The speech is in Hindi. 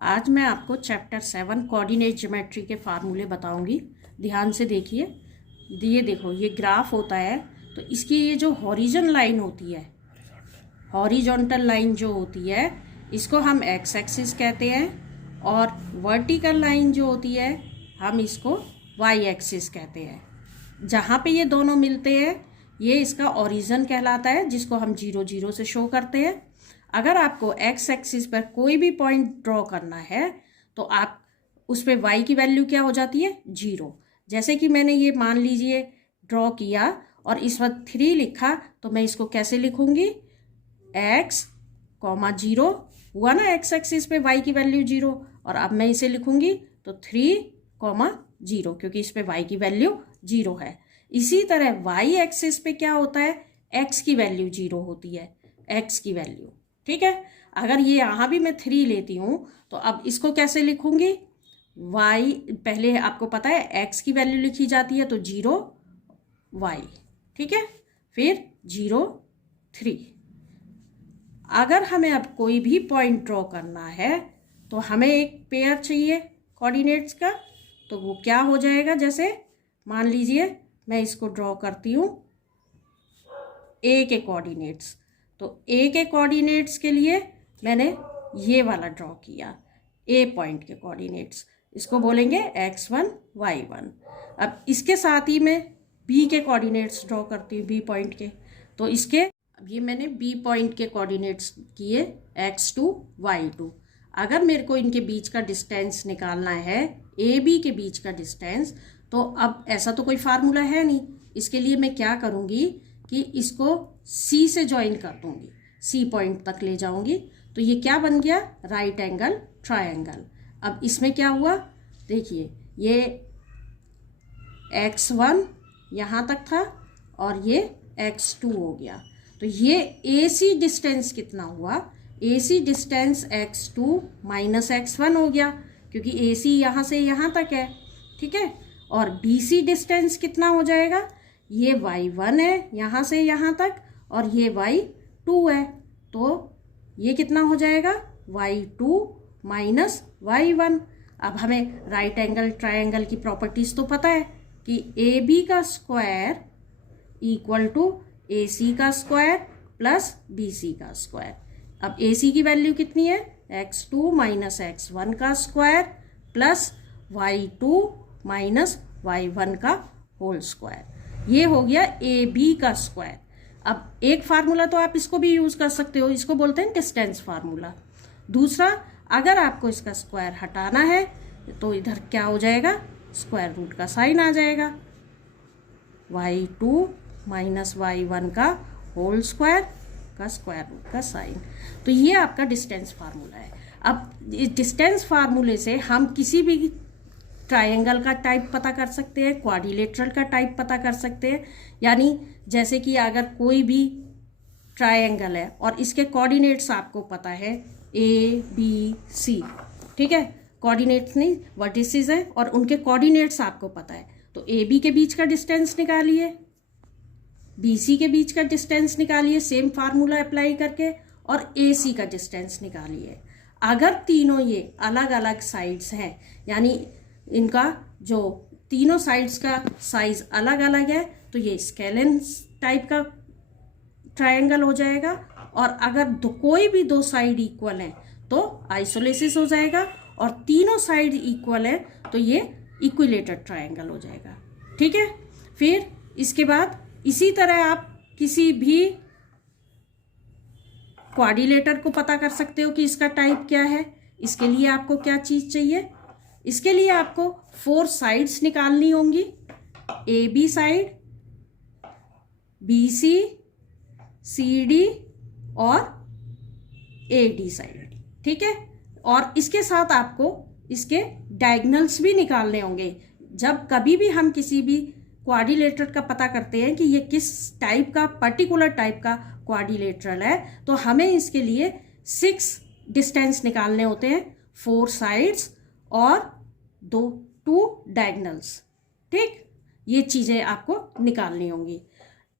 आज मैं आपको चैप्टर 7 कोऑर्डिनेट ज्योमेट्री के फार्मूले बताऊंगी। ध्यान से देखिए। ये देखो, ये ग्राफ होता है तो इसकी ये जो हॉरिजन लाइन होती है, हॉरिजॉन्टल लाइन जो होती है, इसको हम एक्स एक्सिस कहते हैं, और वर्टिकल लाइन जो होती है हम इसको वाई एक्सिस कहते हैं। जहाँ पे ये दोनों मिलते हैं ये इसका ओरिजिन कहलाता है, जिसको हम 0 0 से शो करते हैं। अगर आपको एक्स एक्सिस पर कोई भी पॉइंट ड्रॉ करना है तो आप उस पर वाई की वैल्यू क्या हो जाती है, 0। जैसे कि मैंने ये मान लीजिए ड्रॉ किया और इस वक्त 3 लिखा, तो मैं इसको कैसे लिखूंगी, x, 0 हुआ ना, एक्स एक्सिस पे y की वैल्यू 0, और अब मैं इसे लिखूंगी तो 3, 0, क्योंकि इस पे y की वैल्यू 0 है। इसी तरह y एक्सिस पे क्या होता है, x की वैल्यू 0 होती है, x की वैल्यू, ठीक है। अगर ये यहाँ भी मैं 3 लेती हूँ तो अब इसको कैसे लिखूंगी, y, पहले आपको पता है x की वैल्यू लिखी जाती है तो 0 y, ठीक है, फिर 0 3। अगर हमें अब कोई भी पॉइंट ड्रॉ करना है तो हमें एक पेयर चाहिए कोऑर्डिनेट्स का, तो वो क्या हो जाएगा, जैसे मान लीजिए मैं इसको ड्रॉ करती हूँ ए के कोऑर्डिनेट्स, तो ए के कोऑर्डिनेट्स के लिए मैंने ये वाला ड्रॉ किया, ए पॉइंट के कोऑर्डिनेट्स, इसको बोलेंगे x1 y1। अब इसके साथ ही मैं बी के कोऑर्डिनेट्स ड्रॉ करती हूँ, बी पॉइंट के, तो इसके अब ये मैंने बी पॉइंट के कोऑर्डिनेट्स किए x2 y2। अगर मेरे को इनके बीच का डिस्टेंस निकालना है, ए बी के बीच का डिस्टेंस, तो अब ऐसा तो कोई फार्मूला है नहीं, इसके लिए मैं क्या करूँगी कि इसको सी से ज्वाइन कर दूँगी, सी पॉइंट तक ले जाऊँगी, तो ये क्या बन गया, राइट एंगल ट्रायंगल। अब इसमें क्या हुआ, देखिए ये x1 यहाँ तक था और ये x2 हो गया, तो ये AC डिस्टेंस कितना हुआ, AC distance x2 minus x1 हो गया, क्योंकि AC यहाँ से यहाँ तक है, ठीक है। और BC डिस्टेंस कितना हो जाएगा, ये y1 है यहाँ से यहाँ तक, और ये y2 है, तो ये कितना हो जाएगा, y2 माइनस y1। अब हमें राइट एंगल ट्रायंगल की प्रॉपर्टीज तो पता है कि AB का स्क्वायर इक्वल टू AC का स्क्वायर प्लस BC का स्क्वायर। अब AC की वैल्यू कितनी है, x2 माइनस x1 का square plus y2 minus y1 का होल स्क्वायर। ये हो गया AB का स्क्वायर। अब एक फार्मूला तो आप इसको भी यूज कर सकते हो, इसको बोलते हैं डिस्टेंस फार्मूला। दूसरा, अगर आपको इसका स्क्वायर हटाना है तो इधर क्या हो जाएगा, स्क्वायर रूट का साइन आ जाएगा, y2 माइनस y1 का होल स्क्वायर का स्क्वायर रूट का साइन। तो ये आपका डिस्टेंस फार्मूला है। अब इस डिस्टेंस फार्मूले से हम किसी भी ट्रायंगल का टाइप पता कर सकते हैं, क्वाड्रिलेटरल का टाइप पता कर सकते हैं। यानी जैसे कि अगर कोई भी ट्रायंगल है और इसके कोऑर्डिनेट्स आपको पता है A B C, ठीक है, कोऑर्डिनेट्स नहीं वर्टिसेस हैं और उनके कोऑर्डिनेट्स आपको पता है, तो AB के बीच का डिस्टेंस निकालिए, BC के बीच का डिस्टेंस निकालिए सेम फार्मूला अप्लाई करके, और AC का डिस्टेंस निकालिए। अगर तीनों ये अलग अलग साइड्स हैं, यानी इनका जो तीनों साइड्स का साइज अलग अलग है, तो ये स्केलन टाइप का ट्रायंगल हो जाएगा। और अगर कोई भी दो साइड इक्वल हैं तो आइसोलेसिस हो जाएगा, और तीनों साइड इक्वल है तो ये इक्विलेटरल ट्रायंगल हो जाएगा, ठीक है। फिर इसके बाद इसी तरह आप किसी भी क्वाड्रिलेटर को पता कर सकते हो कि इसका टाइप क्या है। इसके लिए आपको क्या चीज चाहिए, इसके लिए आपको 4 साइड्स निकालनी होंगी, AB साइड, BC, CD और AD साइड, ठीक है। और इसके साथ आपको इसके डायगोनल्स भी निकालने होंगे। जब कभी भी हम किसी भी क्वाड्रिलेटरल का पता करते हैं कि ये किस टाइप का, पर्टिकुलर टाइप का क्वाड्रिलेटरल है, तो हमें इसके लिए 6 डिस्टेंस निकालने होते हैं, 4 साइड्स और 2 डायगोनल्स, ठीक। ये चीज़ें आपको निकालनी होंगी।